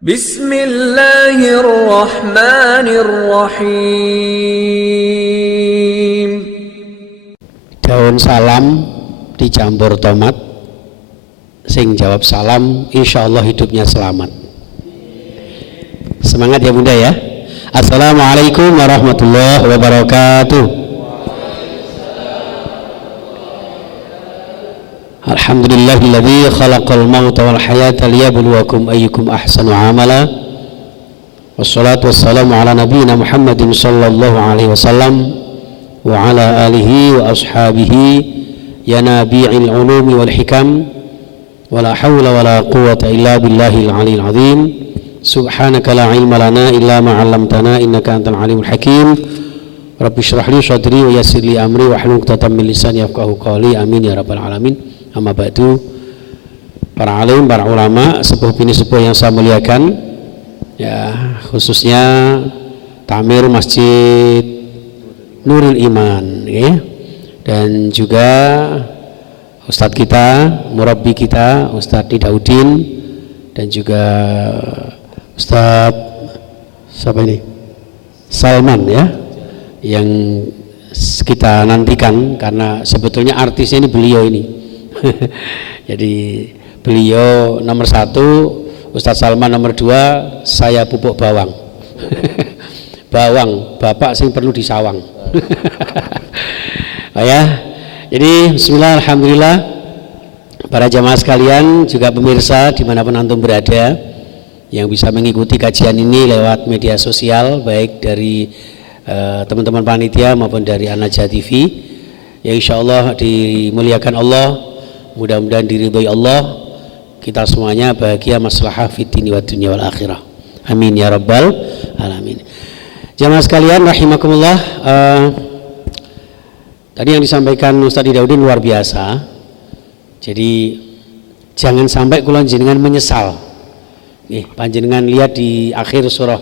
Bismillahirrahmanirrahim. Daun salam dicampur tomat, sing jawab salam insyaallah hidupnya selamat. Semangat ya Bunda ya. Assalamualaikum warahmatullahi wabarakatuh. Alhamdulillahilladzi khalaqal mauta wal hayata liyabluwakum ayyukum ahsanu amala. Wassalatu wassalamu ala nabiyyina Muhammadin sallallahu alaihi wasallam wa ala alihi wa ashabihi ya nabi'il ulumi wal hikam wa la hawla wa la quwwata illa billahil aliyil azim. Subhanaka la ilma lana illa ma 'allamtana innaka antal alimul hakim. Rabbi shrah li sadri wa yassir li amri wa hlul 'uqdatam min lisani yafqahu qawli. Amin ya rabbal alamin. Amma ba'du. Para alim, para ulama, sepuh bini sepuh yang saya muliakan, ya khususnya Tamir Masjid Nurul Iman, ya. Dan juga Ustadz kita, murabbi kita, Ustadz Didaudin, dan juga Ustadz siapa ini? Salman ya, yang kita nantikan karena sebetulnya artisnya ini beliau ini. Jadi beliau nomor 1, Ustadz Salman nomor 2, saya pupuk bawang. Bawang, bapak sing perlu disawang. Oh ya, jadi bismillah, alhamdulillah para jamaah sekalian, juga pemirsa dimanapun antum berada yang bisa mengikuti kajian ini lewat media sosial, baik dari teman-teman panitia maupun dari An-Najah TV, ya insyaallah dimuliakan Allah, mudah-mudahan diridhoi Allah, kita semuanya bahagia, maslahah fid dini wad dunya wal akhirah. Amin ya rabbal alamin. Jamaah sekalian rahimakumullah, tadi yang disampaikan Ustaz Didaudin luar biasa. Jadi jangan sampai kula jenengan menyesal. Nih, panjenengan lihat di akhir surah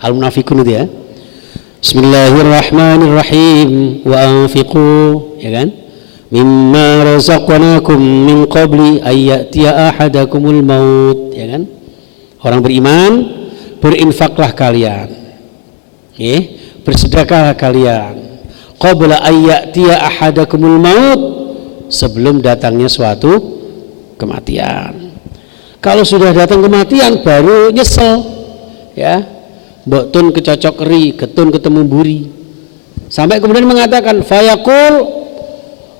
Al-Munafiqun itu ya. Bismillahirrahmanirrahim wa anfiqu, ya kan? Mimma razaqnakum min qabli ayyatiya ahadakumul maut, ya kan? Orang beriman, berinfaklah kalian, bersedekahlah kalian, qabla ayyatiya ahadakumul maut, sebelum datangnya suatu kematian. Kalau sudah datang kematian baru nyesel, ya. Mbok tun kecocok eri, getun ketemu buri. Sampai kemudian mengatakan fayaqul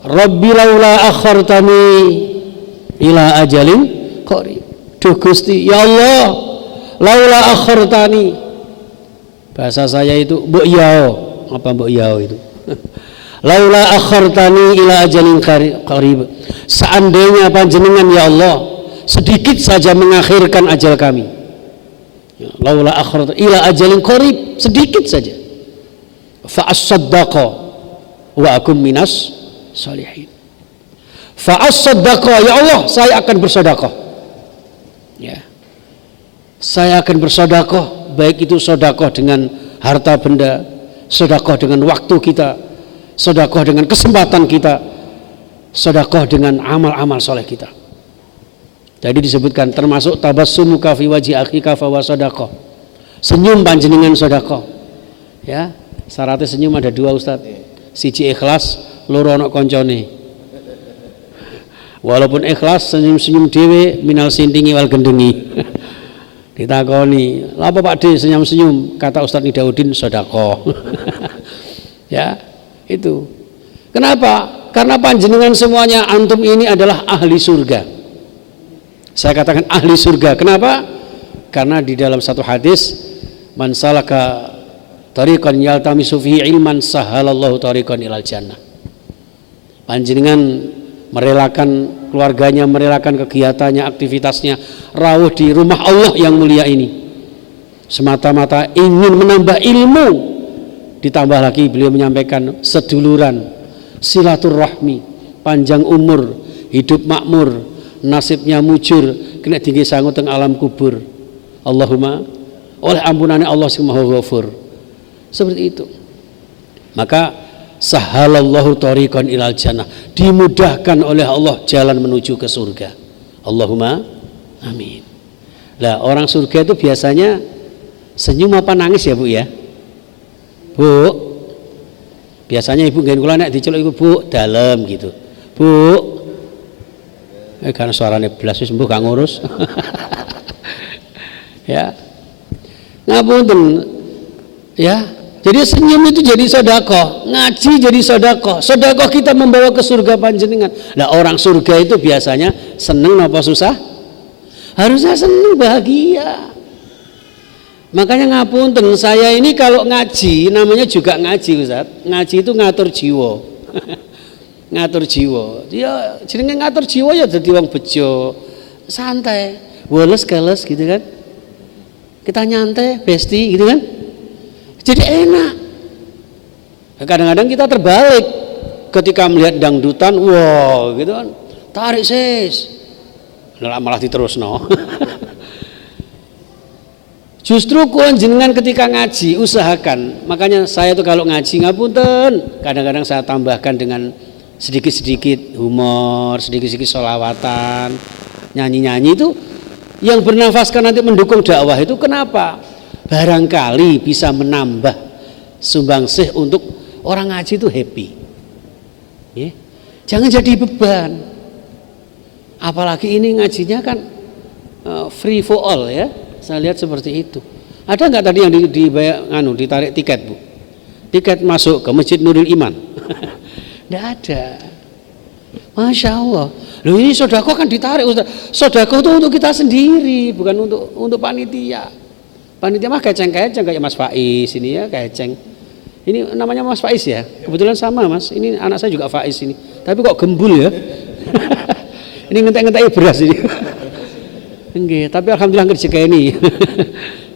Rabbi laula akhartani ila ajalin qarib. Duh Gusti, ya Allah, laula akhartani. Bahasa saya itu mbok yao. Apa mbok yao itu? Laula akhartani ila ajalin qarib. Seandainya panjenengan ya Allah sedikit saja mengakhirkan ajal kami. Ya, laula akhartani ila ajalin qarib, sedikit saja. Fa as-saddaqa wa akum minas salihin. Fa'as-sadaqah, ya Allah saya akan bersedekah. Ya. Saya akan bersedekah, baik itu sedekah dengan harta benda, sedekah dengan waktu kita, sedekah dengan kesempatan kita, sedekah dengan amal-amal soleh kita. Jadi disebutkan termasuk tabassumuka fi wajhi akhika fa wa sadaqah. Senyum panjenengan sedekah. Ya, syaratnya senyum ada 2 Ustaz. Siji ikhlas, loro ana koncone. Walaupun ikhlas senyum-senyum dhewe minal sintingi wal gendengi. Ditakoni, "Lha apa Pak D senyum-senyum?" Kata Ustaz Didaudin, sedekah. Ya, itu. Kenapa? Karena panjenengan semuanya antum ini adalah ahli surga. Saya katakan ahli surga. Kenapa? Karena di dalam satu hadis, man salaka tariqan yaltamisu fihi ilman sahalallahu tariqan ilal jannah. Panjenengan merelakan keluarganya, merelakan kegiatannya, aktivitasnya, rawuh di rumah Allah yang mulia ini, semata-mata ingin menambah ilmu. Ditambah lagi beliau menyampaikan seduluran, silaturahmi, panjang umur, hidup makmur, nasibnya mujur, kena tinggi sangu teng alam kubur. Allahumma, oleh ampunannya Allah sing Maha Ghafur. Seperti itu. Maka sahalallahu tariqan ilal jannah, dimudahkan oleh Allah jalan menuju ke surga. Allahumma amin. Lah orang surga itu biasanya senyum apa nangis ya Bu ya? Bu, biasanya ibu nggak kula nek diceluk iku Bu dalam gitu. Bu, karena suaranya belas wis mbuh gak ngurus. Ya, ngapunten ya. Jadi senyum itu jadi sedekah, ngaji jadi sedekah. Sedekah kita membawa ke surga panjenengan. Nah orang surga itu biasanya seneng apa susah? Harusnya seneng, bahagia. Makanya ngapunten, saya ini kalau ngaji namanya juga ngaji Ustaz. Ngaji itu ngatur jiwa. Ngatur jiwa. Ya jenenge ngatur jiwa ya dadi wong bejo, santai, weles keles gitu kan. Kita nyantai, besti gitu kan. Jadi enak. Kadang-kadang kita terbalik ketika melihat dangdutan, wow gitu kan, tarik sis, malah diterusno. Justru kula jenengan ketika ngaji usahakan, makanya saya tuh kalau ngaji ngapunten, kadang-kadang saya tambahkan dengan sedikit-sedikit humor, sedikit-sedikit sholawatan, nyanyi-nyanyi itu yang bernafaskan nanti mendukung dakwah itu kenapa? Barangkali bisa menambah sumbangsih untuk orang ngaji itu happy. Ya. Jangan jadi beban. Apalagi ini ngajinya kan free for all ya. Saya lihat seperti itu. Ada nggak tadi yang ditarik tiket Bu? Tiket masuk ke Masjid Nurul Iman? Nggak ada. Masya Allah. Loh ini sodako kan ditarik Ustaz. Sodako itu untuk kita sendiri, bukan untuk panitia. Panitia mah keceng-keceng kayak Mas Faiz ini ya, keceng. Ini namanya Mas Faiz ya. Kebetulan sama Mas. Ini anak saya juga Faiz ini. Tapi kok gembul ya? Ini ngentek-ngentek beras ini. Enggak, tapi alhamdulillah rezeki ini.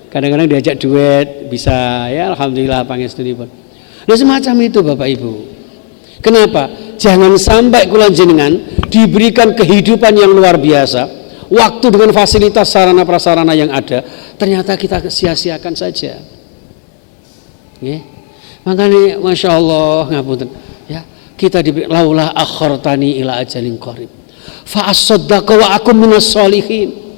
Kadang-kadang diajak duet bisa ya, alhamdulillah pangestunipun. Nah semacam itu Bapak Ibu. Kenapa? Jangan sampai kula jenengan diberikan kehidupan yang luar biasa. Waktu dengan fasilitas sarana prasarana yang ada, ternyata kita sia-siakan saja. Ya. Makanya Masya Allah ngapunten, ya, kita diberi laulah akhartani ila ajalin qarib fa asaddaqa wa akum minas sholihin.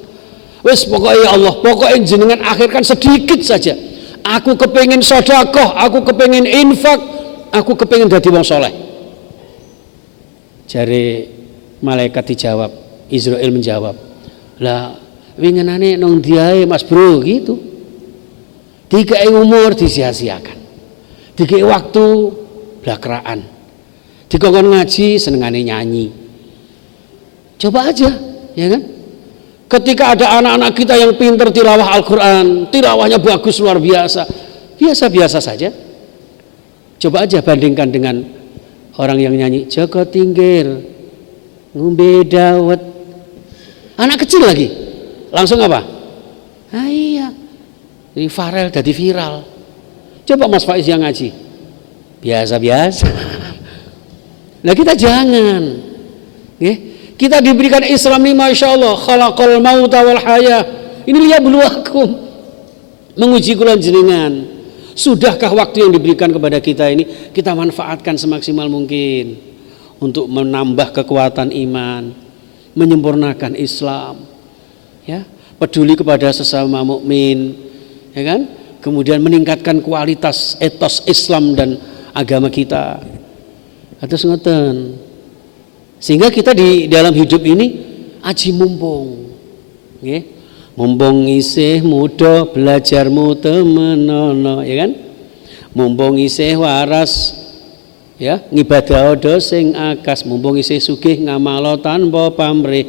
Wes pokoknya Allah, pokoknya jenengan akhirkan sedikit saja. Aku kepengen sedekah, aku kepengen infak, aku kepengen dadi wong soleh. Jare malaikat dijawab, Israel menjawab, lah wingenane nong diae Mas Bro gitu. Dikai umur disia-siakan. Dikai waktu blakraan. Dikongkon ngaji senengane nyanyi. Coba aja, ya kan? Ketika ada anak-anak kita yang pintar tilawah Al-Qur'an, tilawahnya bagus luar biasa. Biasa-biasa saja. Coba aja bandingkan dengan orang yang nyanyi Joko Tingkir ngombe dawet. Anak kecil lagi. Langsung apa? Ah iya. Ini Farel jadi viral. Coba Mas Faiz yang ngaji. Biasa-biasa. Nah kita jangan. Kita diberikan Islam ini Masya Allah. Khalaqal mauta wal haya. Ini liyabluwakum. Menguji kula jenengan. Sudahkah waktu yang diberikan kepada kita ini kita manfaatkan semaksimal mungkin untuk menambah kekuatan iman, menyempurnakan Islam, ya, peduli kepada sesama mukmin, ya kan? Kemudian meningkatkan kualitas etos Islam dan agama kita. Atus ngoten. Sehingga kita di dalam hidup ini aji mumpung, nggih. Mumpung isih muda belajarmu temenono, ya kan? Mumpung isih waras, ya, ngibadah sing akas. Mumpung isih sugih ngamalo tanpa pamrih,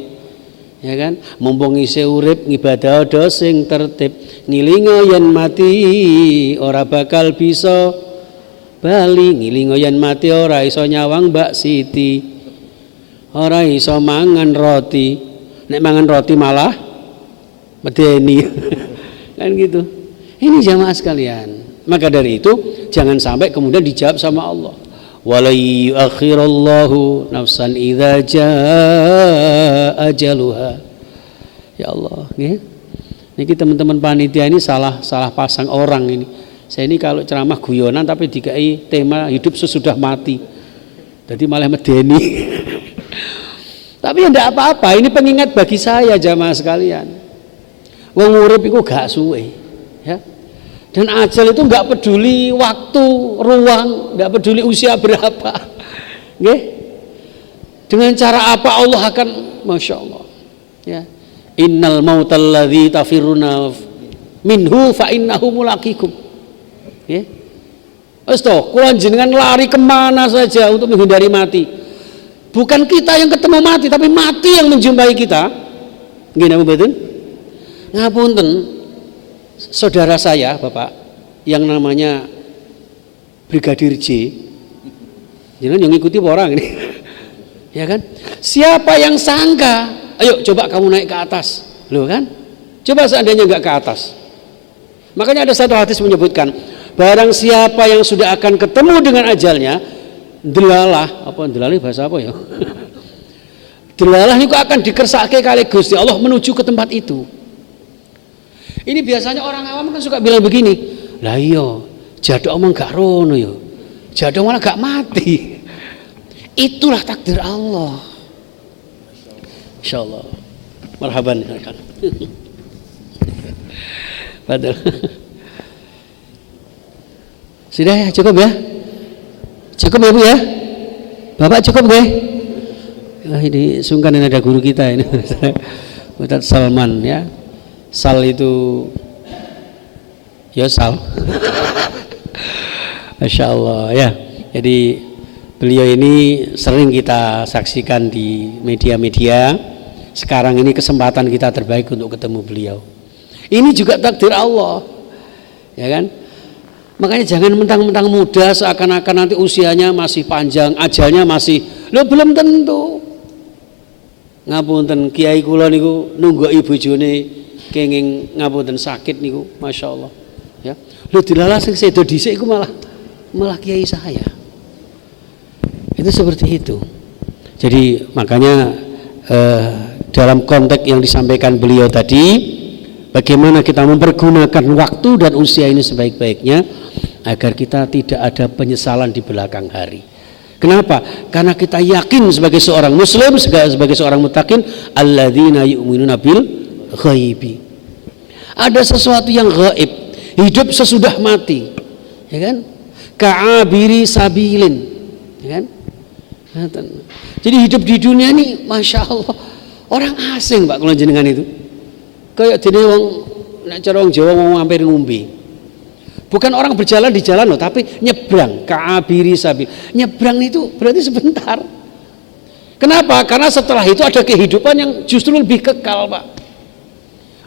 ya kan? Mumpung isih urip ngibadah sing tertib. Ngilingo yen mati ora bakal bisa bali. Ngilingo yen mati ora iso nyawang Mbak Siti. Ora iso mangan roti. Nek mangan roti malah medeni. Kan gitu. Ini jamaah sekalian. Maka dari itu jangan sampai kemudian dijawab sama Allah. Wala yuakhirallahu nafsan idza jaa ajaluha. Ya Allah, nggih. Niki teman-teman panitia ini salah pasang orang ini. Saya ini kalau ceramah guyonan tapi dikai tema hidup sesudah mati. Jadi malah medeni. Tapi ya enggak apa-apa, ini pengingat bagi saya jamaah sekalian. Wong urip iku gak suwe, ya. Dan ajal itu nggak peduli waktu, ruang, nggak peduli usia berapa, nggih. Dengan cara apa Allah akan, masya Allah, ya. Innal mautal ladzi tafiruna minhu fa innahu mulaqikum, ya. Wes toh, kula jenengan lari kemana saja untuk menghindari mati. Bukan kita yang ketemu mati, tapi mati yang menjumpai kita. Nggih napa mboten? Ngapunten, saudara saya, Bapak, yang namanya Brigadir J, jangan yang ngikuti orang ini, ya kan? Siapa yang sangka? Ayo coba kamu naik ke atas, loh kan? Coba seandainya nggak ke atas. Makanya ada satu hadis menyebutkan, barang siapa yang sudah akan ketemu dengan ajalnya, delalah, apa delalah bahasa apa ya? Delalah itu akan dikersake kali Gusti Allah menuju ke tempat itu. Ini biasanya orang awam kan suka bilang begini, lah iya, jaduk omong gak rono ya, jaduk malah gak mati. Itulah takdir Allah. Insyaallah. Marhaban kan. Padahal. Sudah ya, cukup ya? Cukup ya Bu ya? Bapak cukup nggih? Ini sungkan ini ada guru kita ini. Ustaz Salman ya. Sal itu ya sal. Masya Allah ya. Jadi beliau ini sering kita saksikan di media-media. Sekarang ini kesempatan kita terbaik untuk ketemu beliau. Ini juga takdir Allah, ya kan? Makanya jangan mentang-mentang muda seakan-akan nanti usianya masih panjang, ajalnya masih, lo belum tentu. Ngapunten kiai kula niku nunggu ibu jone kenging ngapunten sakit niku, masya Allah, ya. Lo dilalah sing sedo dhisik iku malah kiai saya. Itu seperti itu. Jadi makanya dalam konteks yang disampaikan beliau tadi, bagaimana kita mempergunakan waktu dan usia ini sebaik-baiknya agar kita tidak ada penyesalan di belakang hari. Kenapa? Karena kita yakin sebagai seorang muslim, sebagai seorang muttaqin, alladzina yu'minuna bil ghaibi. Ada sesuatu yang gaib, hidup sesudah mati, ya kan? Ka'abiri sabilin, ya kan? Jadi hidup di dunia ini, masya Allah, orang asing Pak kalau jenengan itu. Kayak dene wong nek cara wong Jawa mau mampir ngombe. Bukan orang berjalan di jalan loh, tapi nyebrang, ka'abiri sabil. Nyebrang itu berarti sebentar. Kenapa? Karena setelah itu ada kehidupan yang justru lebih kekal, Pak.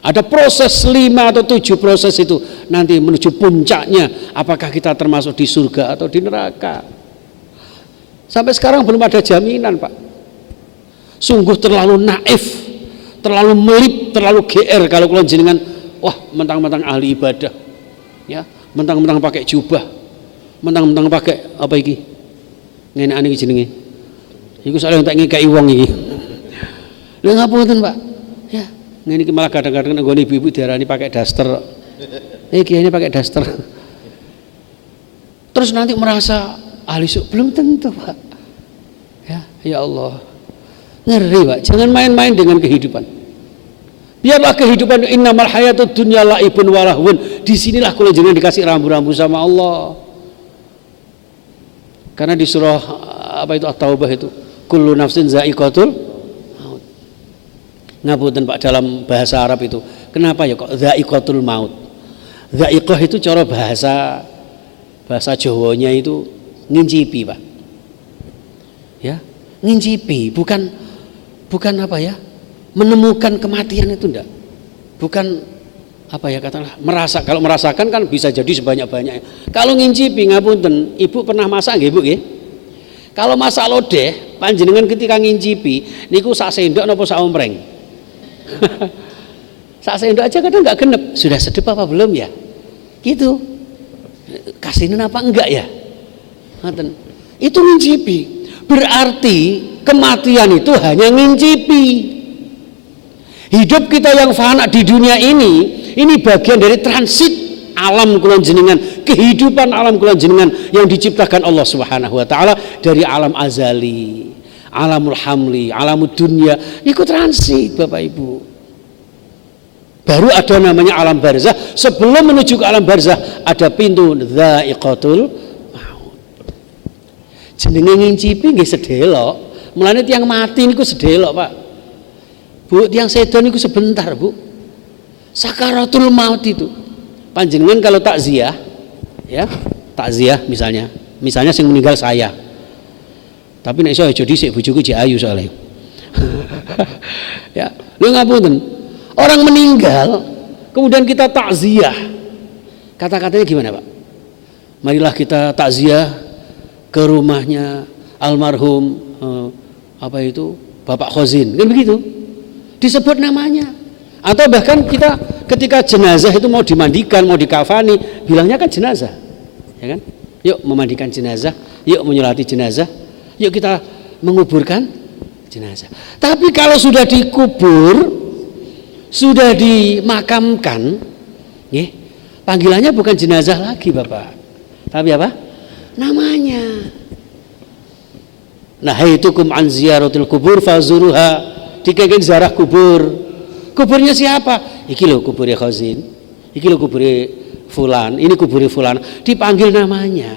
Ada proses 5 atau 7 proses itu nanti menuju puncaknya. Apakah kita termasuk di surga atau di neraka? Sampai sekarang belum ada jaminan, Pak. Sungguh terlalu naif, terlalu melip, terlalu GR kalau kalian jenengan wah mentang-mentang ahli ibadah, ya, mentang-mentang pakai jubah, mentang-mentang pakai apa iki? Ngene iki jenenge. Iku soalnya tak ngekeki wong iki. Lha ngapunten, Pak. Ya, ngene iki malah kadang-kadang nek nggone ibu-ibu diarani pakai daster. Iki ini pakai daster. Terus nanti merasa ahli belum tentu, Pak. Ya Allah. Ngeri, Pak. Jangan main-main dengan kehidupan. Biarlah kehidupan innamal hayatud dunya laibun wa lahwun. Disinilah kalau jangan dikasih rambu-rambu sama Allah. Karena di surah apa itu At-Taubah itu kullu nafsin za'iqatul maut. Ngapunten Pak dalam bahasa Arab itu. Kenapa ya kok za'iqatul maut? Za'iqah itu cara bahasa Jawanya itu ngincipi, Pak. Ya, ngincipi, bukan apa ya, menemukan kematian itu enggak, bukan apa ya katakanlah merasa. Kalau merasakan kan bisa jadi sebanyak-banyaknya. Kalau ngincipi, ngapunten, ibu pernah masak nggih Bu nggih? Kalau masak lodeh panjenengan ketika ngincipi niku sak sendok napa sak ompreng? Sak sendok aja kadang enggak genep, sudah sedep apa belum ya, gitu, kasinin apa enggak ya, ngaten. Itu ngincipi. Berarti kematian itu hanya ngincipi. Hidup kita yang fana di dunia ini bagian dari transit alam kula jenengan, kehidupan alam kula jenengan yang diciptakan Allah Subhanahu wa taala dari alam azali, alamul hamli, alamud dunya. Niku transit, Bapak Ibu. Baru ada namanya alam barzah. Sebelum menuju ke alam barzah ada pintu dzaiqatul maut. Jenenge ngincipi nggih sedelok. Mulane tiyang mati niku sedelok, Pak. Bu, tiyang sedon niku sebentar, Bu. Sakaratul maut itu. Panjenengan kalau takziah, ya, takziah misalnya sing meninggal saya. Tapi nek iso aja dhisik bojoku jek ayu soalnya. Ya, lho ngapunten. Orang meninggal, kemudian kita takziah. Kata-katanya gimana, Pak? Marilah kita takziah ke rumahnya almarhum Bapak Khozin, kan begitu? Disebut namanya. Atau bahkan kita ketika jenazah itu mau dimandikan, mau dikafani, bilangnya kan jenazah, ya kan? Yuk memandikan jenazah, yuk menyolati jenazah, yuk kita menguburkan jenazah. Tapi kalau sudah dikubur, sudah dimakamkan, ya, panggilannya bukan jenazah lagi, Bapak, tapi apa? Namanya. Nahaitukum an ziyaratil kubur fazuruha. Dikengken ziarah kubur. Kuburnya siapa? Iki lho kuburnya Khazin. Iki lho kuburnya fulan, ini kuburnya fulan. Dipanggil namanya.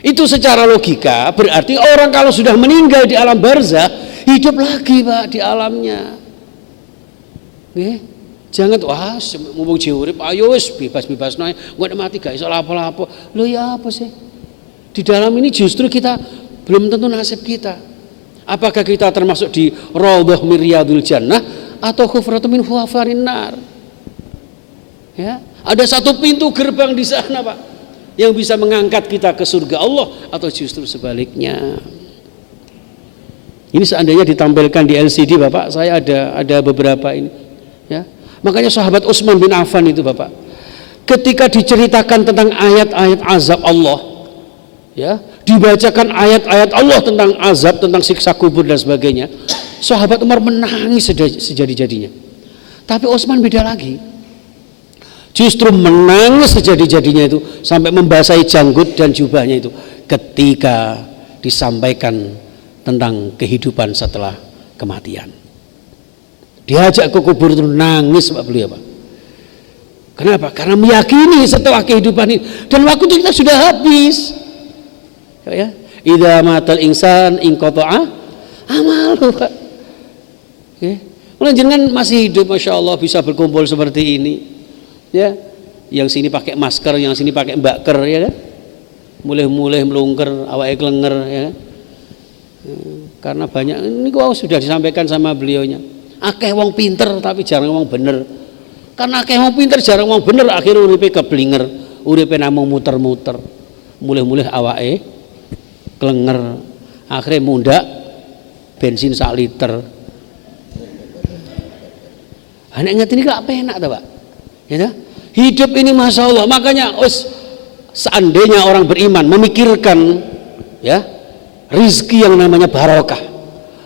Itu secara logika berarti orang kalau sudah meninggal di alam barzah hidup lagi, Pak, di alamnya. Nggih. Jangan wah mumpung jauh urip ayo wis bebas-bebas nae, engko mati gak iso lapo-lapo. Lho ya apa sih? Di dalam ini justru kita belum tentu nasib kita. Apakah kita termasuk di raudhah min riyadil jannah atau khufratun min huwafarin nar? Ya, ada satu pintu gerbang di sana, Pak, yang bisa mengangkat kita ke surga Allah atau justru sebaliknya. Ini seandainya ditampilkan di LCD, Bapak, saya ada beberapa ini. Ya, makanya sahabat Utsman bin Affan itu, Bapak, ketika diceritakan tentang ayat-ayat azab Allah, ya, dibacakan ayat-ayat Allah tentang azab, tentang siksa kubur dan sebagainya, sahabat Umar menangis sejadi-jadinya. Tapi Utsman beda lagi, justru menangis sejadi-jadinya itu sampai membasahi janggut dan jubahnya itu ketika disampaikan tentang kehidupan setelah kematian. Diajak ke kubur itu nangis, Pak, beliau, Pak. Kenapa? Karena meyakini setelah kehidupan ini dan waktu itu kita sudah habis. Ya, idza matal insan inqata'a amalu, Pak. Oke. Mulai jenengan masih hidup, Masya Allah, bisa berkumpul seperti ini. Ya, yang sini pakai masker, yang sini pakai mbakker, ya kan? Mulai melungker, awake klenger, ya kan? Karena banyak ini kok sudah disampaikan sama beliaunya. Akeh wong pinter tapi jarang wong bener. Karena akeh wong pinter jarang wong bener, akhirnya uripe keblinger, uripe namung muter-muter. Mulih-mulih awake klenger, akhirnya mundak bensin 1 liter. Anak ingat ini gak penak ta, Pak? Ya, hidup ini Masya Allah. Makanya seandainya orang beriman memikirkan, ya, rizki yang namanya barokah,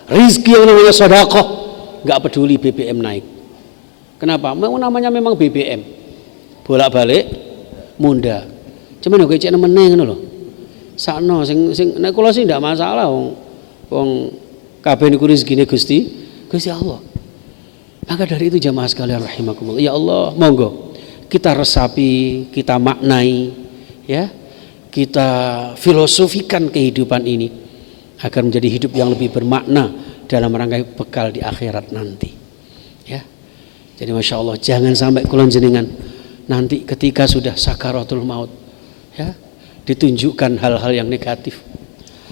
rizki yang namanya sedekah, nggak peduli BBM naik. Kenapa? Namanya memang BBM, bolak-balik munda. Cuman kok cek meneh ngono lho. Sakno sing nek kula sih ndak masalah wong kabeh niku rezekine Gusti Allah. Maka dari itu jamaah sekalian rahimakumullah, ya Allah, monggo kita resapi, kita maknai, ya, kita filosofikan kehidupan ini agar menjadi hidup yang lebih bermakna dalam rangka bekal di akhirat nanti, ya. Jadi Masya Allah, jangan sampai kulon jenengan nanti ketika sudah sakaratul maut, ya, ditunjukkan hal-hal yang negatif.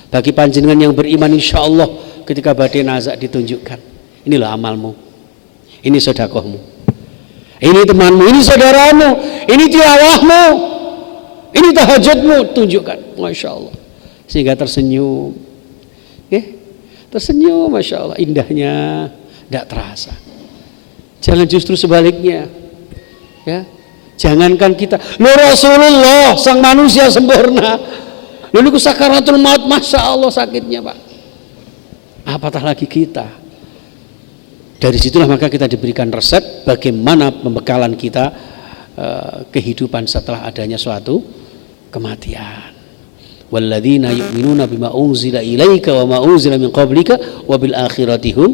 Bagi panjenengan yang beriman, insya Allah ketika badai nazak ditunjukkan, inilah amalmu, ini sedekahmu, ini temanmu, ini saudaramu, ini tilawahmu, ini tahajudmu, tunjukkan, Masya Allah, sehingga tersenyum, tersenyum, Masya Allah, indahnya tidak terasa. Jangan justru sebaliknya, ya. Jangankan kita, lu Rasulullah sang manusia sempurna, lalu sakaratul maut, Masya Allah sakitnya, Pak, apatah lagi kita. Dari situlah maka kita diberikan resep bagaimana pembekalan kita kehidupan setelah adanya suatu kematian. Walladzina yu'minuna bima unzila ilaika wa ma unzila min qablika wa bil akhirati hum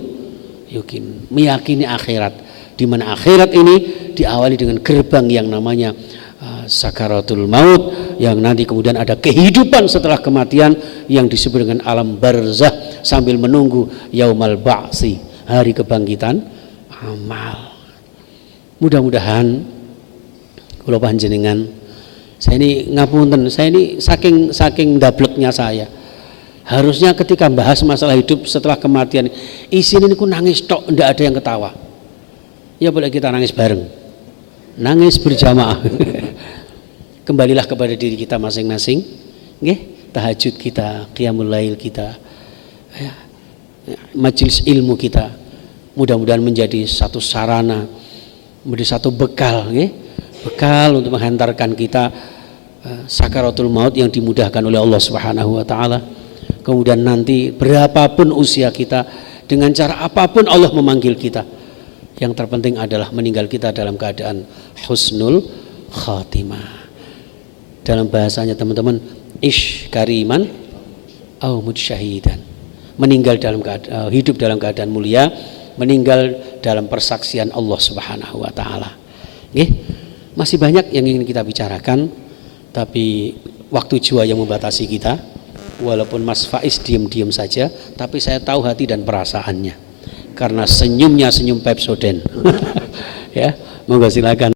yuqin. Meyakini akhirat, di mana akhirat ini diawali dengan gerbang yang namanya sakaratul maut, yang nanti kemudian ada kehidupan setelah kematian yang disebut dengan alam barzah sambil menunggu yaumal ba'si, hari kebangkitan amal. Mudah-mudahan kula panjenengan, saya ini ngapunten, saya ini saking dableknya saya. Harusnya ketika bahas masalah hidup setelah kematian, isin ini ku nangis tok, ndak ada yang ketawa. Ya boleh kita nangis bareng, nangis berjamaah. Kembalilah kepada diri kita masing-masing, nggih, tahajud kita, qiyamul lail kita, ya, majelis ilmu kita, mudah-mudahan menjadi satu sarana, menjadi satu bekal, nggih, bekal untuk menghantarkan kita sakaratul maut yang dimudahkan oleh Allah Subhanahu wa taala. Kemudian nanti berapapun usia kita, dengan cara apapun Allah memanggil kita, yang terpenting adalah meninggal kita dalam keadaan husnul khatimah. Dalam bahasanya teman-teman, ish kariman au mut syahidan, meninggal dalam keadaan, hidup dalam keadaan mulia, meninggal dalam persaksian Allah Subhanahu wa taala. Nggih, masih banyak yang ingin kita bicarakan, tapi waktu jua yang membatasi kita. Walaupun Mas Faiz diam-diam saja, tapi saya tahu hati dan perasaannya, karena senyumnya senyum Pepsodent. Ya, monggo silakan.